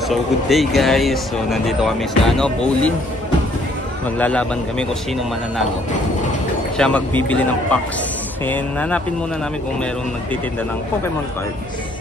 So good day guys. So nandito kami sa bowling. Maglalaban kami kung sino mananalo. Siya magbibili ng packs. And hanapin muna namin kung meron nagtitinda ng Pokemon cards.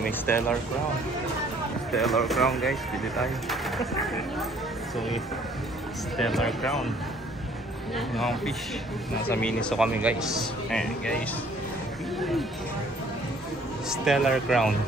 May Stellar Crown. Stellar Crown guys, pili tayo. So Stellar Crown. Yung fish. Nasa Miniso kami guys. Ayan guys. Stellar Crown.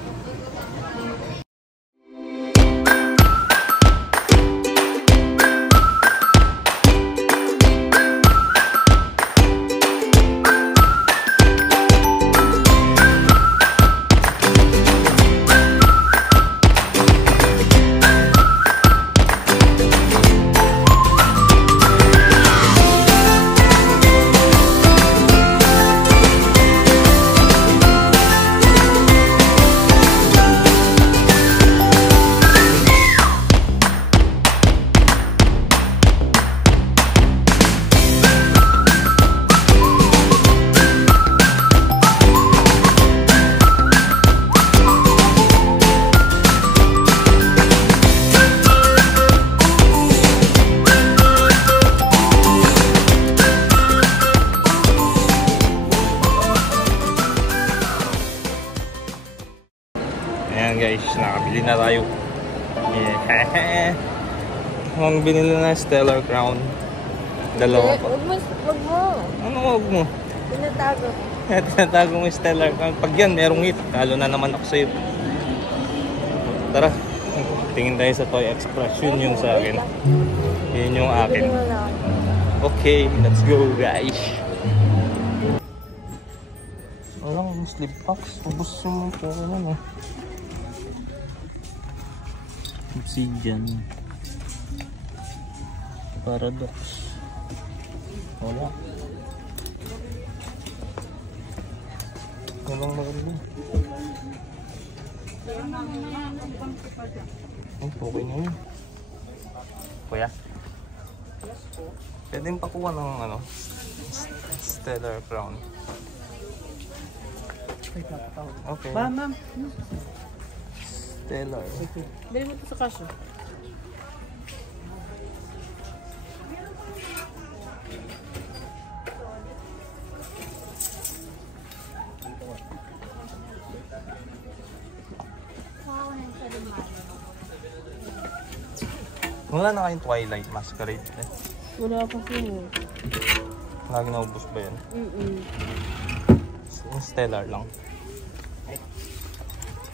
Ayan guys, nakabili na tayo. Yeah. Ang binili na Stellar Crown. Dalawa pa. Wag mo. Ano wag mo? Tinatago. Tinatago mo yung Stellar Crown. Pag yan, merong hit. Lalo na naman ako sa'yo. Tara. Tingin tayo sa Toy Express. Yun yung sa akin. Yun yung akin. Okay, let's go guys. Walang slip packs. Ubus yung ito naman. Obsidian. Paradox. Wala. Walang maganda. Okay na yun. Kuya? Pwede pakuha ng Stellar Crown. Okay. Ba, ma'am. Stellar. Dali mo ito sa kasyo. Wala na kayong Twilight Masquerade. Wala pa siya. Lagi naubos ba yan? Stellar lang.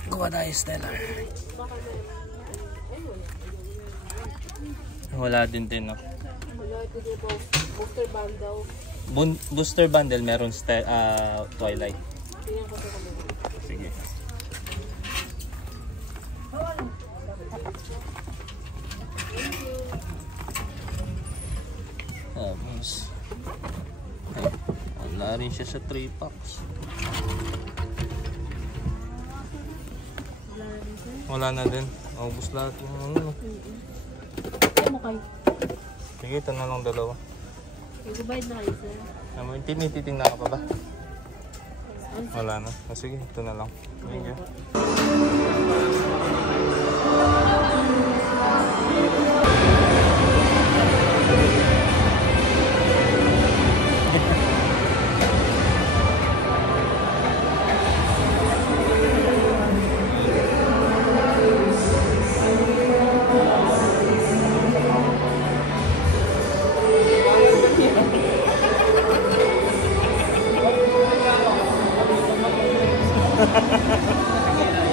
Kuha tayo Stellar. Wala din no. Booster bundle. Booster bundle meron Twilight. Sige. Tapos wala rin siya sa 3 packs. Wala na din. Ubus lahat yung ano. Ano kayo? Sige, ito na lang dalawa. Nag-bayad na kayo, sir. Tinitingnan ka pa ba? Wala na. Sige, ito na lang. Thank you.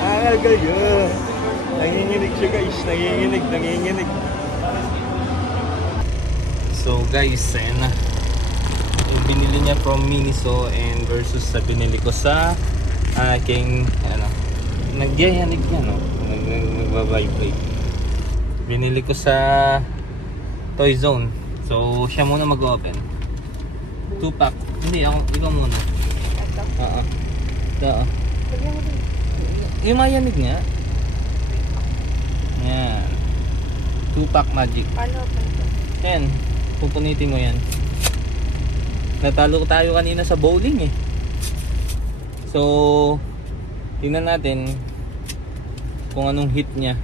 Akal kayo. Nanginginig siya guys. Nanginginig. So guys, ayan na. Yung binili niya from Miniso and versus sa binili ko sa aking ano. Nagyayanig niya no. Nagbabibrate. Binili ko sa Toy Zone. So siya muna mag-open. 2-pack. Hindi, ikaw muna. Oo. Yung mayanig nga. Yan. 2-pack magic. Paano pa ito? Yan. Pupunitin mo yan. Natalo tayo kanina sa bowling eh. So, tingnan natin kung anong hit niya.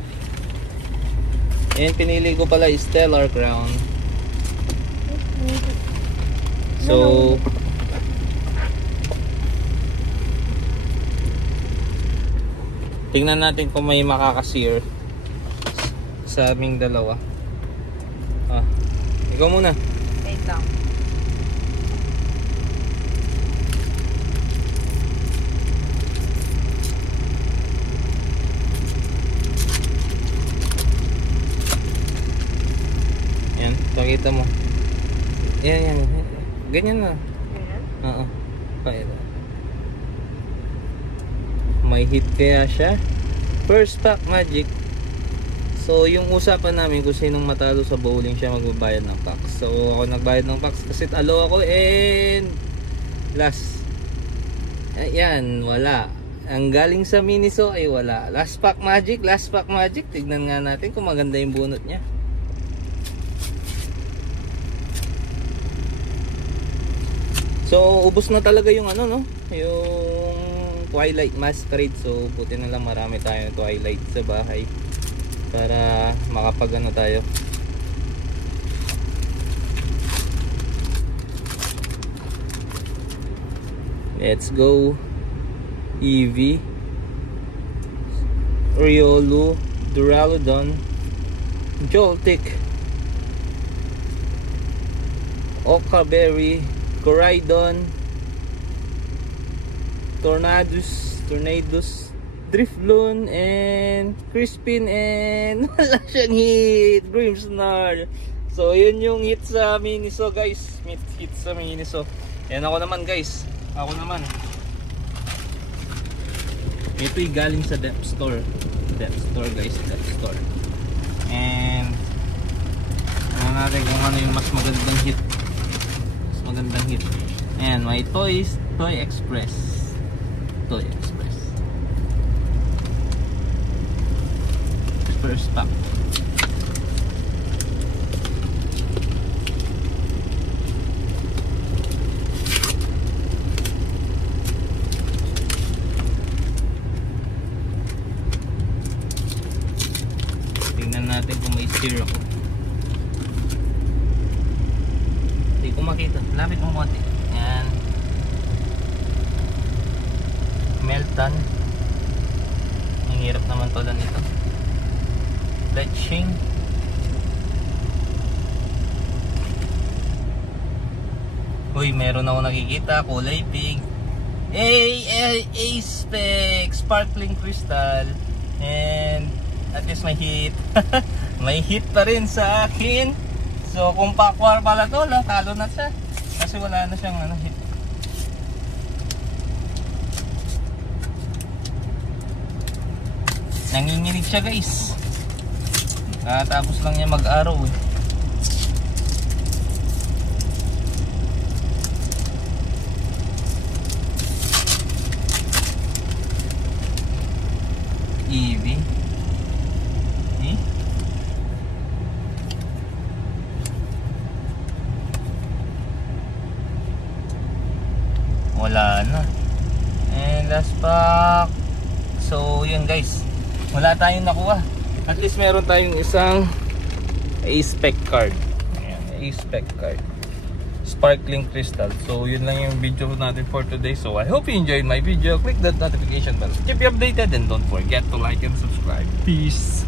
Ayan, pinili ko pala Stellar Crown. So, tingnan natin kung may makakasir sa aming dalawa. Ikaw muna. Wait lang. Yan, pakita mo. Yan. Ganyan na. Ayan. Oo. Pakita. May hit kaya siya. First pack magic. So yung usapan namin kung sinong matalo sa bowling siya magbabayad ng packs. So ako nagbayad ng packs kasi talo ako and last. Ayan, wala. Ang galing sa Miniso ay wala. Last pack magic. Tignan nga natin kung maganda yung bunot niya. So ubos na talaga yung ano no, yung Twilight Masquerade. So buti na lang marami tayong Twilight sa bahay para makapag-ano tayo. Let's go. Eevee, Riolu, Duraludon, Joltik, Okaberry, Coraidon, Tornadus, Drifloon, and Crispin, and wala siyang hit, Grimmsnarl. So yun yung hit sa Miniso guys. Hit sa Miniso. Yan ako naman guys. Ito'y galing sa Depth Store guys, Depth Store. And ano natin kung ano yung mas magandang hit. Ayan, may Toy Express. First pack. Tingnan natin kung may steer ako. Hindi ko makita. Lapit mo konti. Yan. Meltan. Ang hirap naman pala nito. Fletching. Uy, meron ako nakikita. Kulay pink. A-Spec Sparkling Crystal. And at least may heat. May heat pa rin sa akin. So kung pakwar pala to, talo na siya. Kasi wala na siyang heat. Nanginginig siya guys. Tapos lang niya mag-araw eh. EV. Eh? Wala na. And last pack. So yun guys, wala tayong nakuha. At least meron tayong isang A-Spec card. Ayan, A-Spec card. Sparkling Crystal. So yun lang yung video natin for today. So I hope you enjoyed my video. Click that notification bell. Keep you updated and don't forget to like and subscribe. Peace!